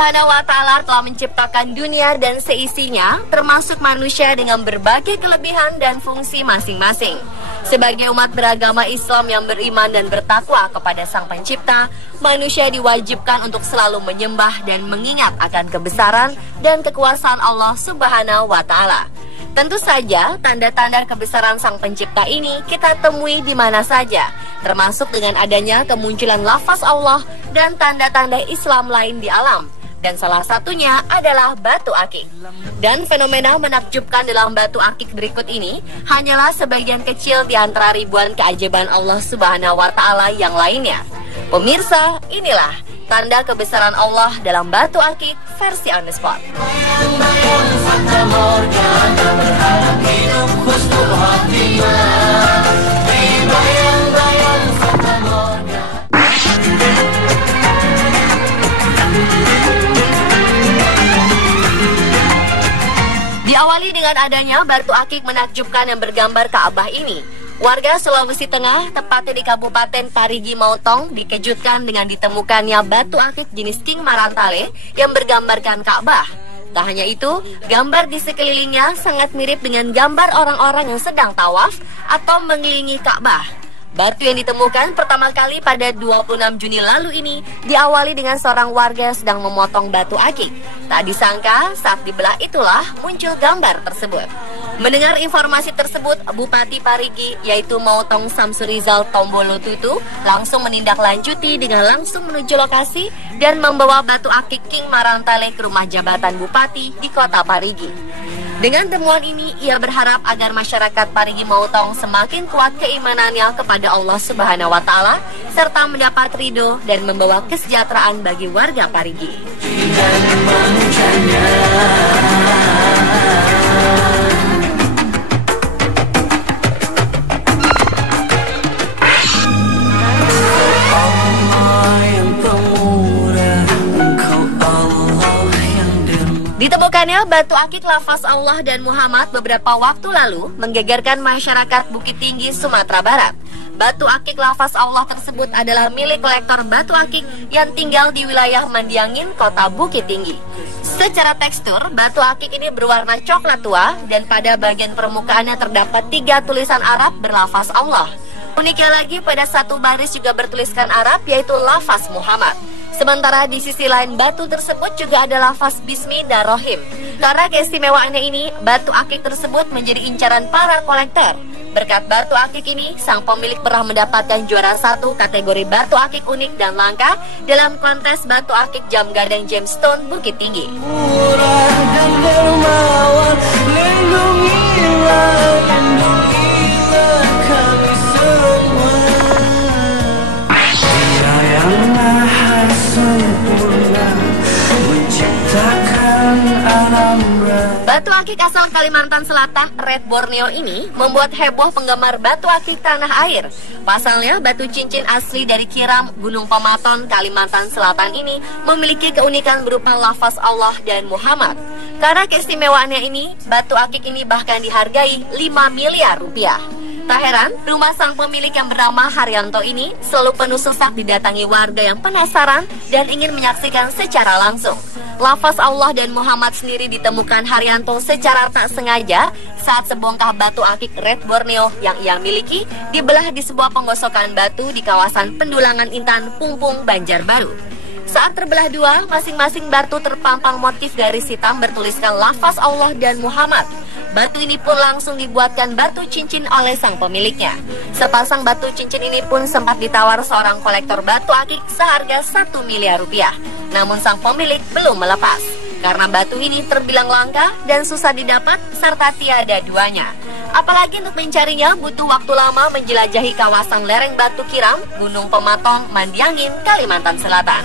Subhanahu wa Ta'ala telah menciptakan dunia dan seisinya, termasuk manusia dengan berbagai kelebihan dan fungsi masing-masing. Sebagai umat beragama Islam yang beriman dan bertakwa kepada Sang Pencipta, manusia diwajibkan untuk selalu menyembah dan mengingat akan kebesaran dan kekuasaan Allah Subhanahu wa Ta'ala. Tentu saja, tanda-tanda kebesaran Sang Pencipta ini kita temui di mana saja, termasuk dengan adanya kemunculan lafaz Allah dan tanda-tanda Islam lain di alam. Dan salah satunya adalah batu akik. Dan fenomena menakjubkan dalam batu akik berikut ini hanyalah sebagian kecil di antara ribuan keajaiban Allah Subhanahu wa Ta'ala yang lainnya. Pemirsa, inilah tanda kebesaran Allah dalam batu akik versi on the spot. Diawali dengan adanya batu akik menakjubkan yang bergambar Ka'bah ini, warga Sulawesi Tengah, tepatnya di Kabupaten Parigi Motong, dikejutkan dengan ditemukannya batu akik jenis King Marantale yang bergambarkan Ka'bah. Tak hanya itu, gambar di sekelilingnya sangat mirip dengan gambar orang-orang yang sedang tawaf atau mengelilingi Ka'bah. Batu yang ditemukan pertama kali pada 26 Juni lalu ini diawali dengan seorang warga yang sedang memotong batu akik. Tak disangka saat dibelah itulah muncul gambar tersebut. Mendengar informasi tersebut, Bupati Parigi yaitu Mautong Samsurizal Tombolo Tutu langsung menindaklanjuti dengan langsung menuju lokasi dan membawa batu akik King Marantale ke rumah jabatan Bupati di kota Parigi. Dengan temuan ini, ia berharap agar masyarakat Parigi Motong semakin kuat keimanannya kepada Allah Subhanahu wa Ta'ala serta mendapat ridho dan membawa kesejahteraan bagi warga Parigi. Ditemukannya batu akik lafaz Allah dan Muhammad beberapa waktu lalu menggegerkan masyarakat Bukit Tinggi, Sumatera Barat. Batu akik lafaz Allah tersebut adalah milik kolektor batu akik yang tinggal di wilayah Mandiangin, kota Bukit Tinggi. Secara tekstur, batu akik ini berwarna coklat tua dan pada bagian permukaannya terdapat 3 tulisan Arab berlafaz Allah. Uniknya lagi, pada satu baris juga bertuliskan Arab yaitu lafaz Muhammad. Sementara di sisi lain batu tersebut juga ada lafaz Bismi dan Rohim. Karena keistimewaannya ini, batu akik tersebut menjadi incaran para kolektor. Berkat batu akik ini, sang pemilik pernah mendapatkan juara 1 kategori batu akik unik dan langka dalam kontes batu akik Jam Gadang Gemstone Bukit Tinggi. Murah dan dermawan, lindungilah kami semua. Dia yang maha sempurna menciptakan alam. Batu akik asal Kalimantan Selatan, Red Borneo ini membuat heboh penggemar batu akik tanah air. Pasalnya, batu cincin asli dari Kiram, Gunung Pematon, Kalimantan Selatan ini memiliki keunikan berupa lafaz Allah dan Muhammad. Karena keistimewaannya ini, batu akik ini bahkan dihargai 5 miliar rupiah. Tak heran, rumah sang pemilik yang bernama Haryanto ini selalu penuh sesak didatangi warga yang penasaran dan ingin menyaksikan secara langsung. Lafaz Allah dan Muhammad sendiri ditemukan Haryanto secara tak sengaja saat sebongkah batu akik Red Borneo yang ia miliki dibelah di sebuah penggosokan batu di kawasan Pendulangan Intan, Pungpung, Banjarbaru. Saat terbelah dua, masing-masing batu terpampang motif garis hitam bertuliskan lafaz Allah dan Muhammad. Batu ini pun langsung dibuatkan batu cincin oleh sang pemiliknya. Sepasang batu cincin ini pun sempat ditawar seorang kolektor batu akik seharga 1 miliar rupiah. Namun sang pemilik belum melepas, karena batu ini terbilang langka dan susah didapat serta tiada duanya. Apalagi untuk mencarinya butuh waktu lama menjelajahi kawasan lereng Batu Kiram, Gunung Pematon, Mandiangin, Kalimantan Selatan.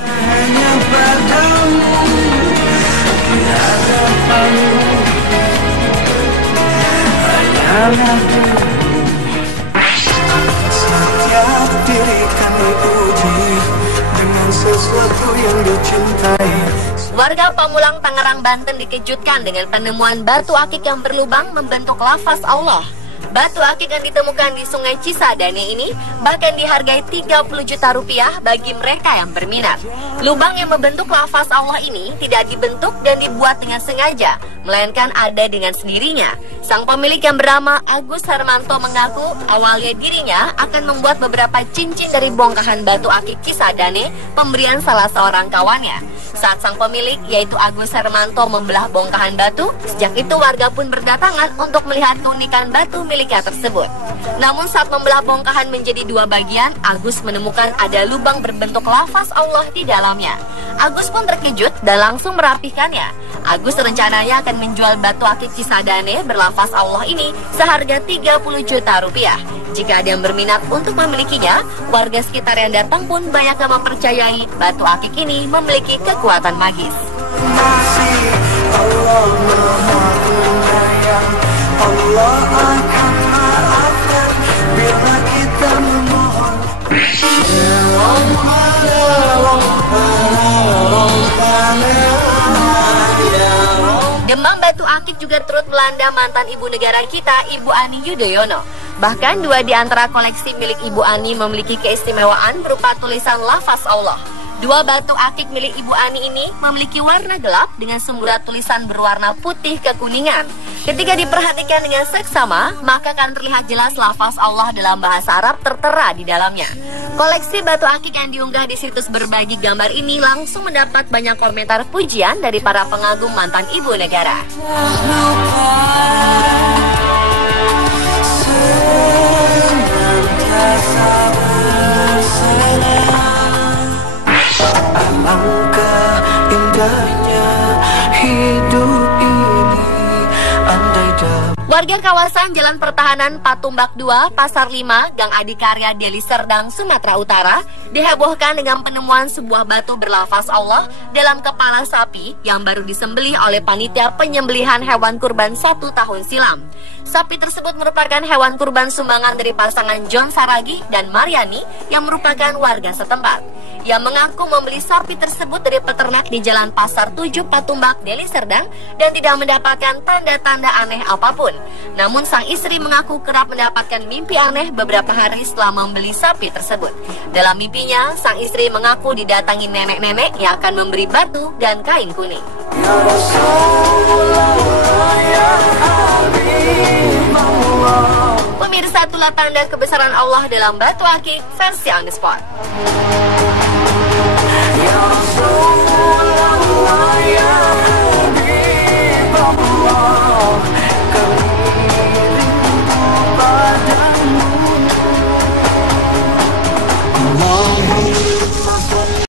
Setiap diri kan diuji dengan sesuatu yang dicintai. Warga Pamulang, Tangerang, Banten dikejutkan dengan penemuan batu akik yang berlubang membentuk lafaz Allah. Batu akik yang ditemukan di Sungai Cisadane ini bahkan dihargai 30 juta rupiah bagi mereka yang berminat. Lubang yang membentuk lafaz Allah ini tidak dibentuk dan dibuat dengan sengaja, melainkan ada dengan sendirinya. Sang pemilik yang bernama Agus Hermanto mengaku awalnya dirinya akan membuat beberapa cincin dari bongkahan batu akik Cisadane pemberian salah seorang kawannya. Saat sang pemilik yaitu Agus Hermanto membelah bongkahan batu, sejak itu warga pun berdatangan untuk melihat keunikan batu miliknya tersebut. Namun saat membelah bongkahan menjadi dua bagian, Agus menemukan ada lubang berbentuk lafaz Allah di dalamnya. Agus pun terkejut dan langsung merapikannya. Agus rencananya akan menjual batu akik Cisadane berlafaz Allah ini seharga 30 juta rupiah. Jika ada yang berminat untuk memilikinya, warga sekitar yang datang pun banyak yang mempercayai batu akik ini memiliki kekuatan magis. Allah Maha Penyayang, Allah akan maafkan bila kita memohon. Demam batu akik juga turut melanda mantan ibu negara kita, Ibu Ani Yudhoyono. Bahkan dua di antara koleksi milik Ibu Ani memiliki keistimewaan berupa tulisan lafaz Allah. Dua batu akik milik Ibu Ani ini memiliki warna gelap dengan semburat tulisan berwarna putih kekuningan. Ketika diperhatikan dengan seksama, maka akan terlihat jelas lafaz Allah dalam bahasa Arab tertera di dalamnya. Koleksi batu akik yang diunggah di situs berbagi gambar ini langsung mendapat banyak komentar pujian dari para pengagum mantan ibu negara. Alangkah indahnya hidup ini andai dapat. Warga kawasan Jalan Pertahanan Patumbak 2, Pasar 5, Gang Adikarya, Deli Serdang, Sumatera Utara dihebohkan dengan penemuan sebuah batu berlafaz Allah dalam kepala sapi yang baru disembelih oleh panitia penyembelihan hewan kurban 1 tahun silam. Sapi tersebut merupakan hewan kurban sumbangan dari pasangan John Saragi dan Mariani yang merupakan warga setempat. Yang mengaku membeli sapi tersebut dari peternak di Jalan Pasar 7 Patumbak, Deli Serdang dan tidak mendapatkan tanda-tanda aneh apapun. Namun sang istri mengaku kerap mendapatkan mimpi aneh beberapa hari setelah membeli sapi tersebut. Dalam mimpinya, sang istri mengaku didatangi nenek-nenek yang akan memberi batu dan kain kuning. Ya Rasulullah, ya Habibullah. Pemirsa, itulah tanda kebesaran Allah dalam batu akik versi on the spot. Ya Rasulullah, ya Habibullah, kami rindu padamu. Allah